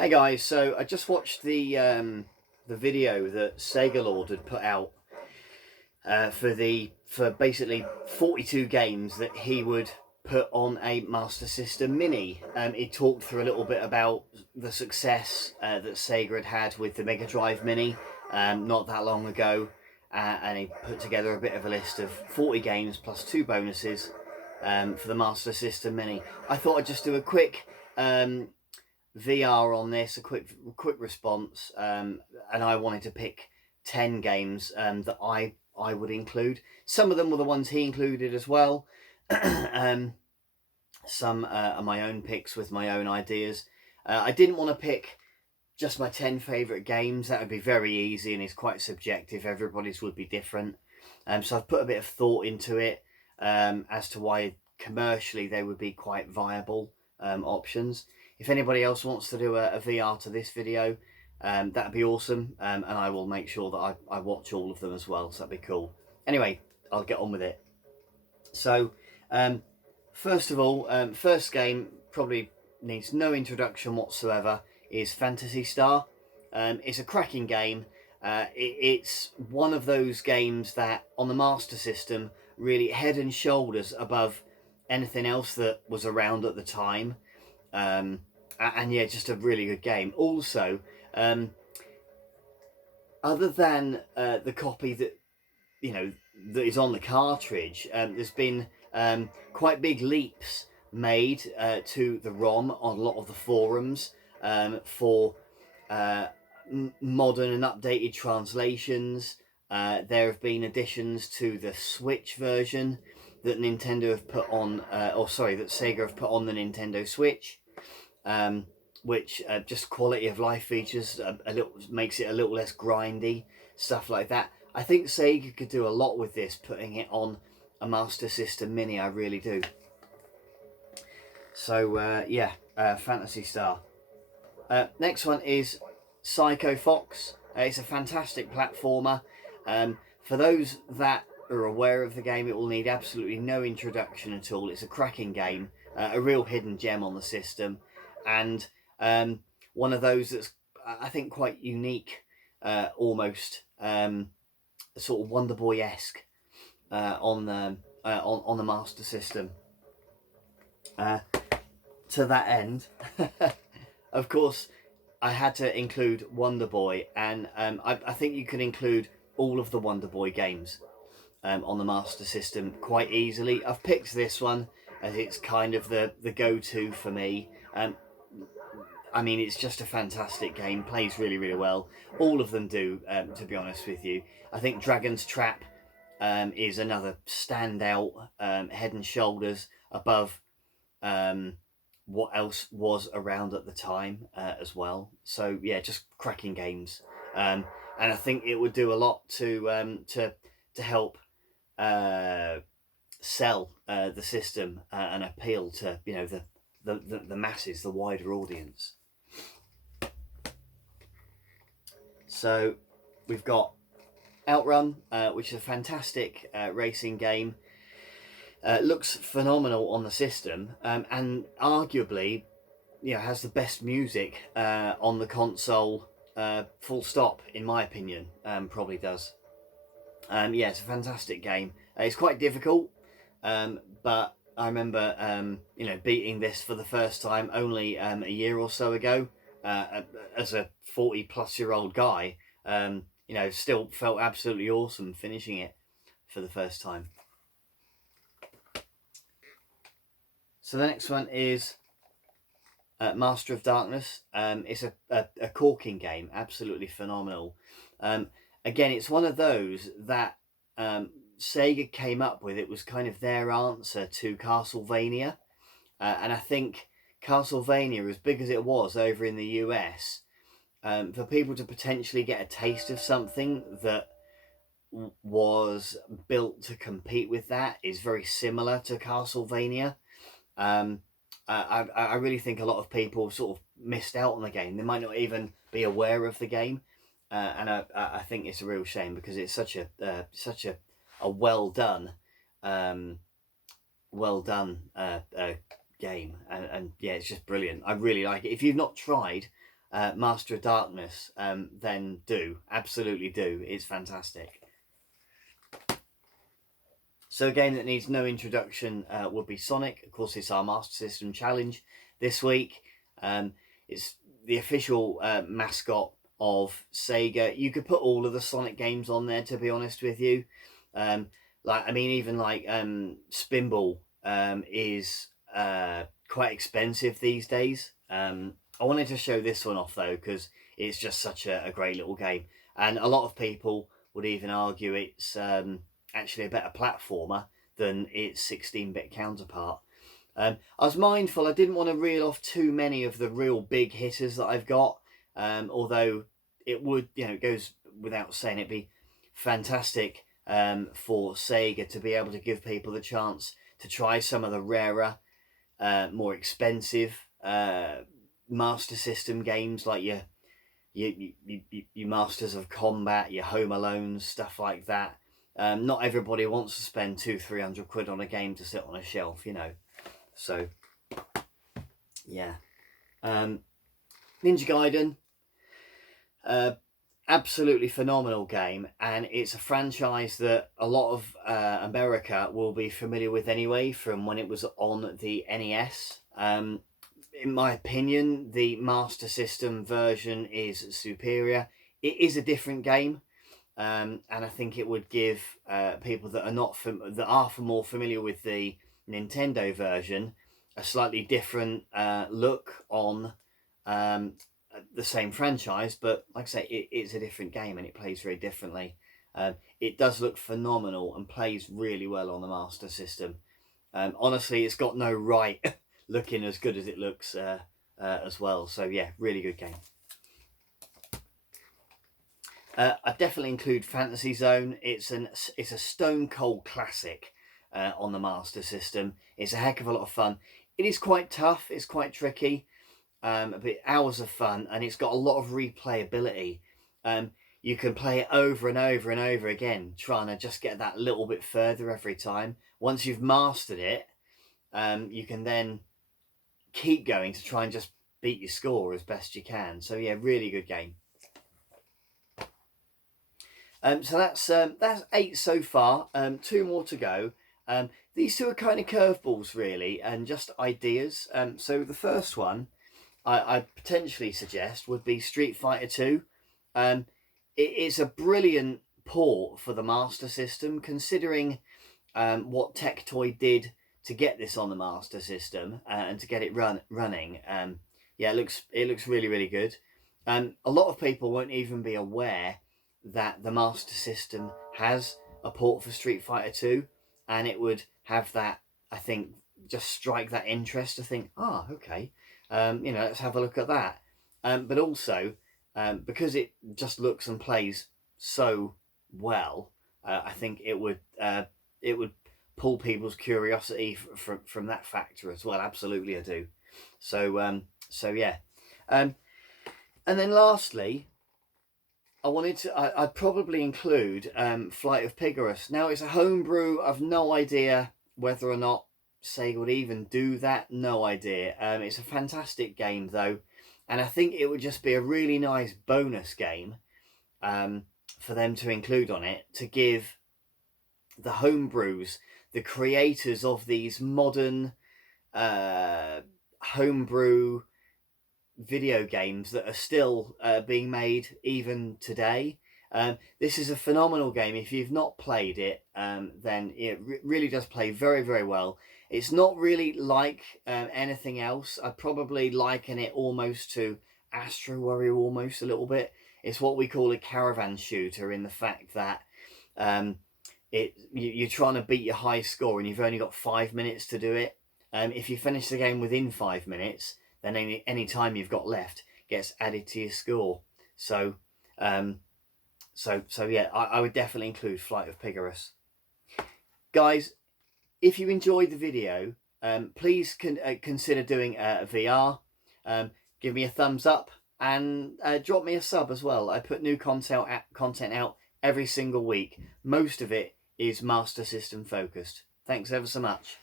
Hey guys, so I just watched the video that Sega Lord had put out for basically 42 games that he would put on a Master System Mini. He talked through a little bit about the success that Sega had had with the Mega Drive Mini not that long ago, and he put together a bit of a list of 40 games plus 2 bonuses for the Master System Mini. I thought I'd just do a quick VR on this, a quick response, and I wanted to pick 10 games that I would include. Some of them were the ones he included as well. Some are my own picks with my own ideas. I didn't want to pick just my 10 favourite games. That would be very easy and it's quite subjective. Everybody's would be different. So I've put a bit of thought into it as to why commercially they would be quite viable options. If anybody else wants to do a VR to this video, that'd be awesome, and I will make sure that I watch all of them as well, so that'd be cool. Anyway, I'll get on with it. So, first of all, first game, probably needs no introduction whatsoever, is Phantasy Star. It's a cracking game. It's one of those games that, on the Master System, really head and shoulders above anything else that was around at the time. And yeah, just a really good game. Also, other than the copy that that is on the cartridge, there's been quite big leaps made to the ROM on a lot of the forums for modern and updated translations. There have been additions to the Switch version that Nintendo have put on, that Sega have put on the Nintendo Switch. Which just quality of life features a little, makes it a little less grindy, stuff like that. I think Sega could do a lot with this, putting it on a Master System Mini. I really do. So yeah, Phantasy Star. Next one is Psycho Fox. It's a fantastic platformer. For those that are aware of the game, it will need absolutely no introduction at all. It's a cracking game, a real hidden gem on the system, and one of those that's, I think, quite unique, almost sort of Wonderboy-esque on the Master System. To that end, of course, I had to include Wonderboy, and I think you can include all of the Wonderboy games on the Master System quite easily. I've picked this one as it's kind of the go-to for me. I mean, it's just a fantastic game, plays really, really well. All of them do, to be honest with you. I think Dragon's Trap is another standout, head and shoulders above what else was around at the time as well. So yeah, just cracking games. And I think it would do a lot to help sell the system and appeal to the masses, the wider audience. So we've got Outrun, which is a fantastic racing game. Looks phenomenal on the system, and arguably, has the best music on the console. Full stop, in my opinion. Probably does. Yeah, it's a fantastic game. It's quite difficult, but I remember beating this for the first time only a year or so ago. As a 40-plus-year-old guy, still felt absolutely awesome finishing it for the first time. So the next one is Master of Darkness. It's a corking game, absolutely phenomenal. Again, it's one of those that Sega came up with. It was kind of their answer to Castlevania, and I think Castlevania, as big as it was over in the US, for people to potentially get a taste of something that was built to compete with that is very similar to Castlevania. I really think a lot of people sort of missed out on the game. They might not even be aware of the game, and I think it's a real shame, because it's such a well done game, and yeah, it's just brilliant. I really like it. If you've not tried Master of Darkness, then do. Absolutely do. It's fantastic. So a game that needs no introduction would be Sonic. Of course, it's our Master System challenge this week. It's the official mascot of Sega. You could put all of the Sonic games on there, to be honest with you. Even Spinball is quite expensive these days. I wanted to show this one off though, because it's just such a great little game, and a lot of people would even argue it's actually a better platformer than its 16-bit counterpart. I was mindful, I didn't want to reel off too many of the real big hitters that I've got, although it would, it goes without saying, it'd be fantastic for Sega to be able to give people the chance to try some of the rarer, more expensive Master System games, like your Masters of Combat, your Home Alone, stuff like that. Not everybody wants to spend £200-300 quid on a game to sit on a shelf, So, yeah. Ninja Gaiden, absolutely phenomenal game, and it's a franchise that a lot of America will be familiar with anyway from when it was on the NES. In my opinion, the Master System version is superior. It is a different game. And I think it would give people that are more familiar with the Nintendo version a slightly different look on the same franchise. But like I say, it's a different game and it plays very differently. It does look phenomenal and plays really well on the Master System. Honestly, it's got no right looking as good as it looks as well. So yeah, really good game. I definitely include Fantasy Zone. It's a stone cold classic on the Master System. It's a heck of a lot of fun. It is quite tough. It's quite tricky. But hours of fun, and it's got a lot of replayability. You can play it over and over and over again, trying to just get that little bit further every time. Once you've mastered it, you can then keep going to try and just beat your score as best you can. So yeah, really good game. So that's 8 so far. 2 more to go. These 2 are kind of curveballs really, and just ideas. So the first one I'd potentially suggest would be Street Fighter 2. It is a brilliant port for the Master System, considering what Tectoy did to get this on the Master System and to get it running. Yeah, it looks really, really good. A lot of people won't even be aware that the Master System has a port for Street Fighter 2, and it would have that, I think, just strike that interest to think, okay, let's have a look at that. But also, because it just looks and plays so well, I think it would pull people's curiosity from that factor as well. Absolutely, I do. So yeah. And then lastly, I'd probably include Flight of Pigorus. Now, it's a homebrew. I've no idea whether or not Sega would even do that. No idea. It's a fantastic game though, and I think it would just be a really nice bonus game for them to include on it, to give the homebrews, the creators of these modern homebrew video games that are still being made even today. This is a phenomenal game. If you've not played it, then it really does play very, very well. It's not really like anything else. I'd probably liken it almost to Astro Warrior, almost a little bit. It's what we call a caravan shooter, in the fact that you're trying to beat your high score and you've only got 5 minutes to do it. If you finish the game within 5 minutes, then any time you've got left gets added to your score. So yeah, I would definitely include Flight of Pigorus. Guys, if you enjoyed the video, please consider doing a VR. Give me a thumbs up and drop me a sub as well. I put new content out every single week. Most of it is Master System focused. Thanks ever so much.